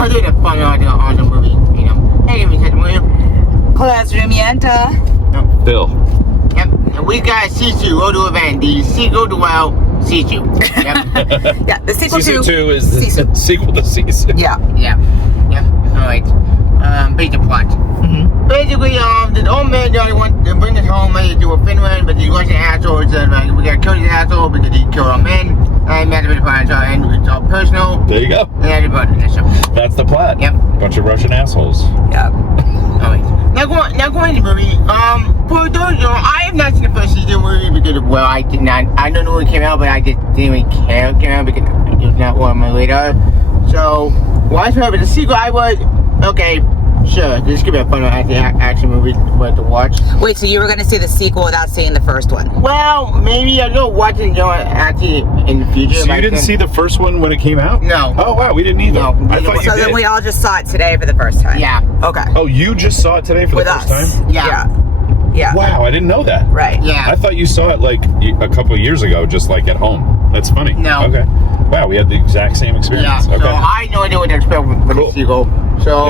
I did a fun on the movie, you know. Hey, we had William. Classroom Yenta. Phil. Yep. And we got Sisu Road event, the sequel to Sisu. Yep. Yeah, the sequel Sisu to 2 is the Sisu. sequel to Sisu. Yeah. Yeah. Yep. Alright. Basic plot. Basically, the old man Johnny wants to bring us home to do a Finland, but he wasn't an asshole, so like, we gotta kill this asshole because he killed our men. And that's the plan, and it's all personal. There you go. And everybody, That's the plot. Yep. Bunch of Russian assholes. Yeah. Alright. Now going to the movie, for those, you know, I have not seen the first season movie because, well, I did not, I don't know when it came out, but I just didn't really care it came out because it was not on my radar. So, once I heard the sequel, I was, okay, sure, this could be a fun action movie worth to watch. Wait, so you were going to see the sequel without seeing the first one? Well, maybe I'll go watch it, you know, actually in the future. So you didn't see the first one when it came out? No. Oh, wow, we didn't either. No, I thought you So did. then we all just saw it today for the first time? Yeah. Okay. Oh, you just saw it today for With the first us. time? Yeah. Yeah. Wow, I didn't know that. Right. Yeah. I thought you saw it like a couple of years ago, just like at home. That's funny. No. Okay. Wow, we had the exact same Yeah, experience. so Okay. I had no idea what to expect for Cool. the sequel. So,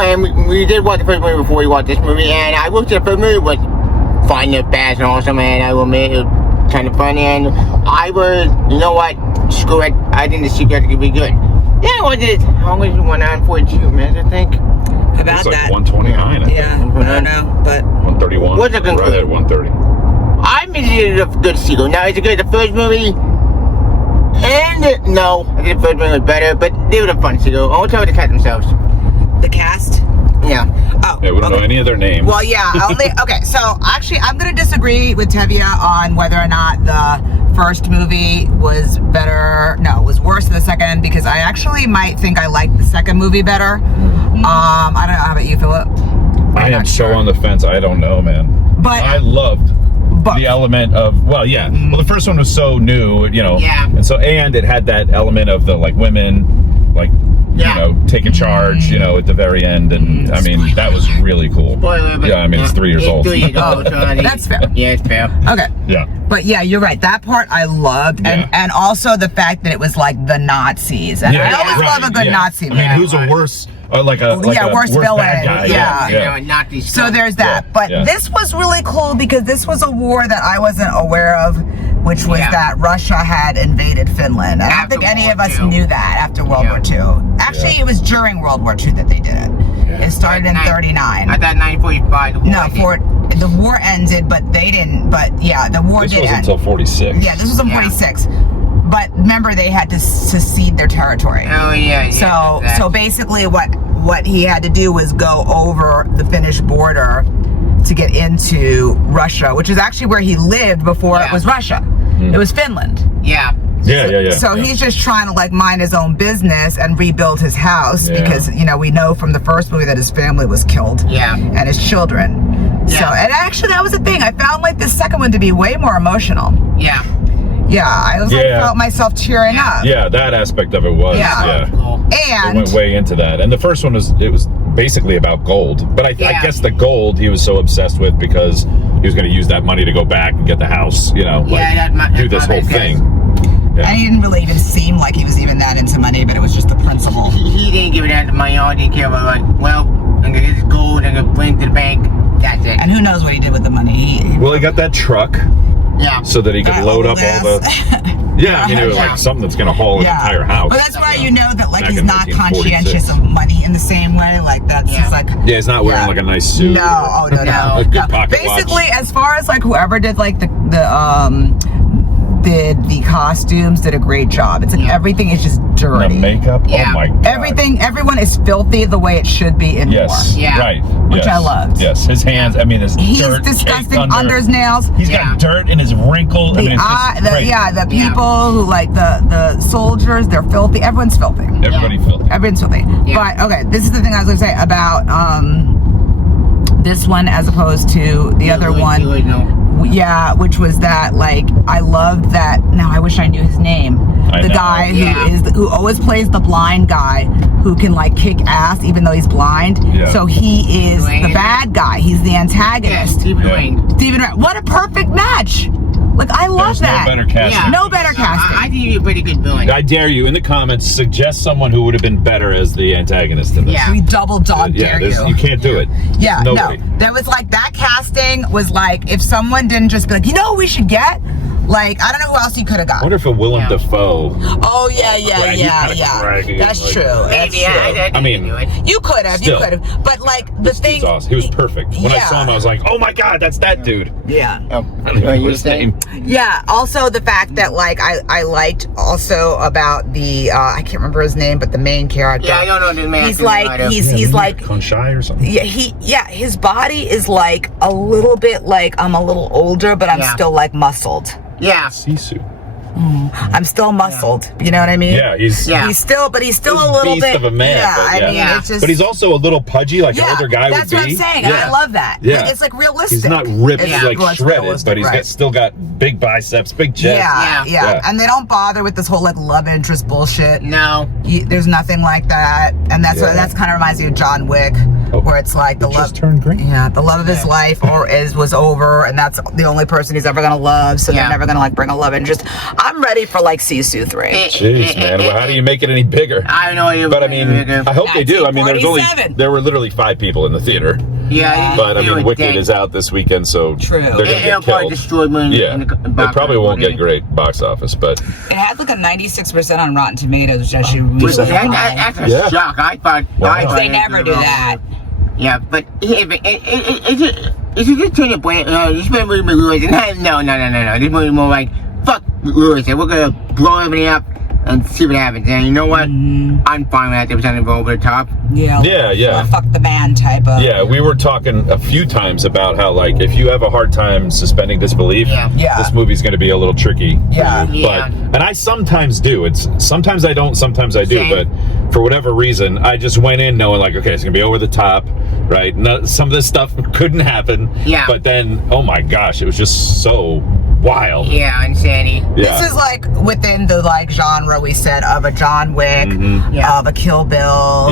and we did watch the first movie before we watched this movie, and I looked at the first movie, was fun and fast and awesome, and I will admit it was kind of funny, and I was, you know what, screw it, I think the sequel could be good. Yeah, what did it? How long was it? 1 hour and 42 minutes, I think. About It's like that. 129, I think. Yeah, I don't know, but 131. What's the conclusion? Right at 130. I mean, it's a good sequel. Now, is it good? The first movie? And no, I think the first movie was better, but they were a fun sequel. I'll tell you the cat themselves. the cast? Yeah. Oh, Yeah, we don't know any of their names. Well, yeah. Okay, so actually, I'm going to disagree with Tevye on whether or not the first movie was better. No, it was worse than the second because I actually might think I liked the second movie better. I don't know. How about you, Philip? I am so on the fence. I don't know, man. But I loved the element of, well, yeah. Well, the first one was so new, you know. Yeah. And it had that element of the, like, women, like, Yeah. you know, taking charge, you know, at the very end. And, I mean, that was really cool. Spoiler, but Yeah, I mean, it's 3 years old. 3 years old. So I think- That's fair. Yeah, it's fair. Okay. Yeah. But yeah, you're right. That part I loved, and also the fact that it was like the Nazis. And I always love a good Nazi movie. I mean, who's a worse, like a worse villain. bad guy. Yeah. You know, not these So there's that. Yeah, But yeah. this was really cool because this was a war that I wasn't aware of, which was that Russia had invaded Finland. I don't After think any World of us War II. knew that after World War II. Actually, it was during World War II that they did it. It started in 39. I thought 1945. The war No, ended. the war ended, but they didn't. But yeah, the war This did was end. until 46. Yeah, this was in Yeah. 46. But remember, they had to secede their territory. Oh yeah. So basically, what he had to do was go over the Finnish border to get into Russia, which is actually where he lived before it was Russia. It was Finland. Yeah. Yeah. So he's just trying to like mind his own business and rebuild his house because, you know, we know from the first movie that his family was killed. Yeah. And his children. Yeah. So, and actually that was the thing. I found like the second one to be way more emotional. Yeah. Yeah, I was like, felt myself tearing up. Yeah, that aspect of it was. Yeah. Cool. It And went way into that. And the first one was basically about gold. But I guess the gold he was so obsessed with because he was going to use that money to go back and get the house, you know, do this whole thing. Yeah. And he didn't really even seem like he was even that into money, but it was just the principle. He didn't give it out to money. All he didn't care about, like, well, I'm gonna get this gold, I'm gonna bring it to the bank. That's it. And who knows what he did with the money. Well, he got that truck Yeah. so that he could load up all the... Yeah, I mean, it was like something that's going to haul an entire house. But that's why you know that like Back he's in not 1946. conscientious of money in the same way. Like that's just like Yeah, he's not wearing like a nice suit. No, oh no. A good pocket Basically, watch. as far as like whoever did like the costumes did a great job. It's like everything is just dirty. The makeup, oh my God. Everyone is filthy the way it should be in war. Yeah. Right. Which I loved. Yes, his hands, I mean, his He's dirt disgusting caked under his nails. He's got dirt in his wrinkle. I mean, it's just great. The people who like the soldiers, they're filthy. Everyone's filthy. Everybody filthy. Everyone's filthy. Yeah. But okay, this is the thing I was gonna say about this one as opposed to the other one. Yeah, which was that like I loved that. Now I wish I knew his name. The guy who always plays the blind guy who can like kick ass even though he's blind. Yeah. So he is the bad guy. He's the antagonist. Stephen Wayne. Stephen Wayne. What a perfect match. Like, I love There's that. no better casting. No better casting. I think you're a pretty good villain. I dare you in the comments suggest someone who would have been better as the antagonist in this. Yeah. We double dog dare you. You can't do it. Yeah, Nobody. no. There was like that casting was like if someone didn't just be like, you know what we should get? Like, I don't know who else you could have I got. wonder if a Willem Dafoe. Oh yeah. That's like, true. Maybe. I mean, You could have. But like the this thing. dude's awesome. He was perfect. When I saw him, I was like, oh my god, that's that dude. Yeah. I don't know his name. Yeah. Also, the fact that like I liked also about the I can't remember his name, but the main character. Yeah, I don't know the man. He's like he's like Conchai or something. Yeah. His body is like a little bit like I'm a little older, but I'm still like muscled. Yeah. Sisu. I'm still muscled. You know what I mean? Yeah, he's He's still a little beast bit of a man. Yeah, but I mean, it's just. But he's also a little pudgy, like an older guy would be. That's what I'm saying. And I love that. Yeah, It's like realistic. He's not ripped, It's like well, it's shredded, realistic, but he's right. still got big biceps, big chest. Yeah. And they don't bother with this whole like love interest bullshit. No. There's nothing like that, and that's that's kind of reminds me of John Wick, where it's like the love just turned green. Yeah, the love of his life was over, and that's the only person he's ever gonna love. So they're never gonna like bring a love interest. I'm ready for like Sisu 3. Jeez, man. Well, how do you make it any bigger? I don't know. But I mean, I hope they do. I mean, there were literally 5 people in the theater. Yeah. But I mean, Wicked is out this weekend, so they're gonna get killed. It probably won't get great box office, but it had like a 96% on Rotten Tomatoes, which actually really that's a shock. I thought they never do that. Yeah, but is it just turning point? This movie with Lewis? No. This movie more like fuck Lewis. We're gonna blow everything up and see what happens. And you know what? I'm fine with that. They were trying to go over the top. Yeah. Fuck the man type of. Yeah, we were talking a few times about how, like, if you have a hard time suspending disbelief, this movie's going to be a little tricky. But and I sometimes do. Sometimes I don't, sometimes I do. Same. But for whatever reason, I just went in knowing like, okay, it's going to be over the top, right? Some of this stuff couldn't happen. Yeah. But then, oh my gosh, it was just so wild. Yeah, insanity. This is like within the like genre we said of a John Wick, of a Kill Bill.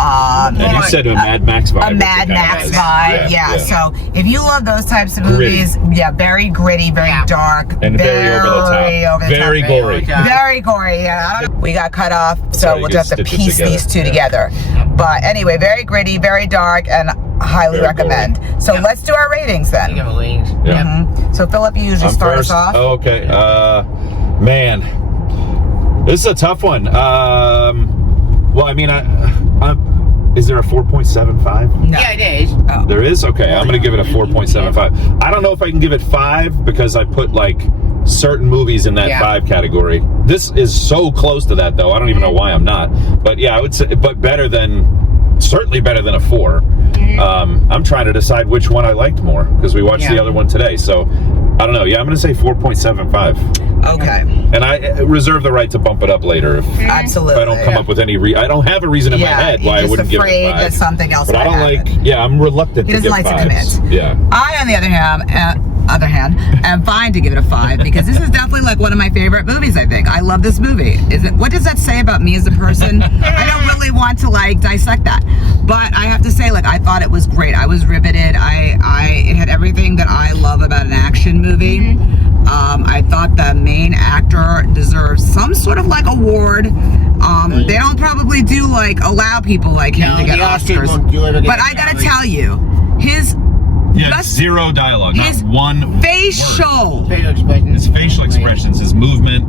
And you said a Mad Max vibe. A Mad Max vibe, So if you love those types of movies, very gritty, very dark, and very over the top, very gory. Very gory, We got cut off, so we'll just have to piece these two together. But anyway, very gritty, very dark, and highly recommend. Gory. So let's do our ratings then. So Philip, you usually start us off. Oh, okay. Man, this is a tough one. Well, I mean, is there a 4.75? No. Yeah, it is. Oh. There is? Okay, I'm going to give it a 4.75. I don't know if I can give it 5 because I put like certain movies in that 5 category. This is so close to that though. I don't even know why I'm not. But yeah, I would say, but certainly better than a 4. I'm trying to decide which one I liked more because we watched the other one today. So I don't know. Yeah, I'm going to say 4.75. Okay. And I reserve the right to bump it up later. Absolutely. If I don't come up with any I don't have a reason in my head why I wouldn't give it a 5. That something else. But I don't I'm reluctant to give 5s. He doesn't like to commit. Yeah. I, on the other hand, am fine to give it a 5 because this is definitely like one of my favorite movies. I think I love this movie. What does that say about me as a person? I don't really want to like dissect that, but I have to say, like, I thought it was great. I was riveted. It had everything that I love about an action movie. I thought the main actor deserves some sort of like award. They don't probably allow people like him to get Oscars. But I gotta tell you, his zero dialogue, not one facial word. His facial expressions, his movement,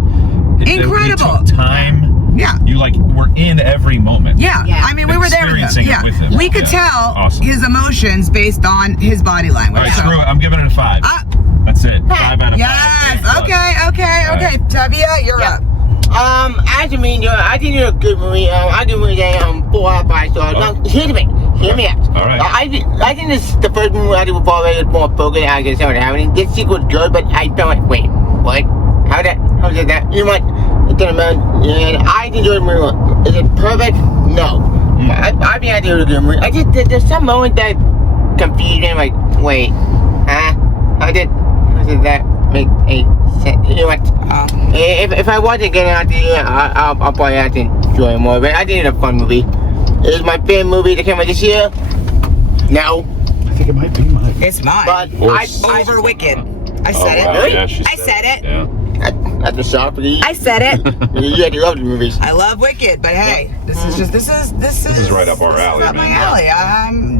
incredible. It took time. Yeah. You were in every moment. Yeah. I mean, we were there with him. With him. We could tell his emotions based on his body language. All right, screw it. I'm giving it a 5. That's it. 5 out of 5. Yes. Okay. Tavia, you're up. I think it's a good movie. I give it a 4 out of 5 stars. Hear me out. All right. I think this is the first movie I did with Paul Ray was more focused. I guess I happening. This sequel's good, but I felt like, wait, what? How did that? You know what? It didn't matter. And I enjoyed the movie. Is it perfect? No. I think I did a good movie. There's some moment that confused me. Like, wait, huh? How did that make a sense? You know what? If I watch it again after the year, I'll probably have to enjoy it more. But I think it's a fun movie. It was my favorite movie that came out this year. No. I think it might be mine. It's mine. But over Wicked. I said it. Wow. Yeah, she I said it. Yeah. At the shop. I said it. You had to love the movies. I love Wicked, but hey, this is right up our alley, Up my man. alley.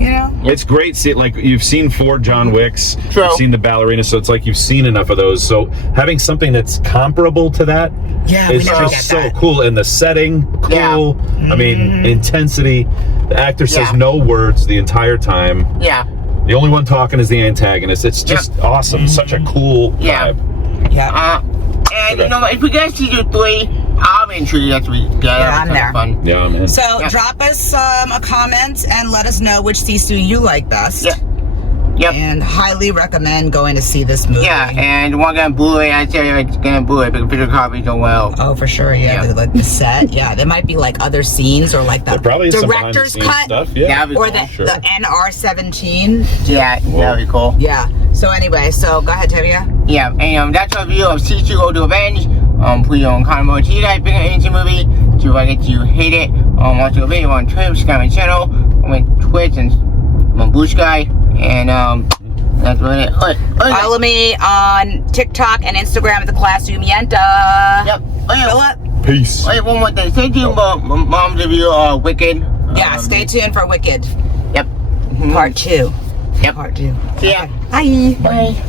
You know. It's great. See, like you've seen 4 John Wicks, True. you've seen the ballerina, so it's like you've seen enough of those. So having something that's comparable to that Yeah, is we never just get so that. cool. And the setting, cool. Yeah. I mean, intensity. The actor says Yeah. no words the entire time. Yeah. The only one talking is the antagonist. It's just awesome. Such a cool Yeah. vibe. Yeah. And you know, if we get season 3, I'm intrigued as we get. Yeah, I'm there. Fun. Yeah, man. So drop us a comment and let us know which Sisu you like best. Yeah. Yep. And highly recommend going to see this movie. Yeah, and one gonna Blu-ray. I say it's gonna Blu-ray because physical copies don't well. Oh, for sure. Yeah, Yeah. the set. Yeah, there might be like other scenes or like the There probably is some director's behind-the-scenes cut stuff. Yeah. That'd be or cool. the Sure. the NR-17. Yeah, that'd be cool. Yeah. So anyway, so go ahead, Tevia. Yeah, and that's our review of Sisu Road to Revenge. Please comment below. See you guys bring it into the movie. Do I get you hate it? Watch the video on Twitch, subscribe my channel. I'm on Twitch and I'm on Blue Sky. And that's about it. Follow me on TikTok and Instagram at the Class Umienta. Yep. Philip. Peace. Wait, one more thing. Stay tuned for Mom's review of Wicked. Yeah, stay tuned for Wicked Yep. Part 2. Yep. Part 2. See ya. Bye. Bye.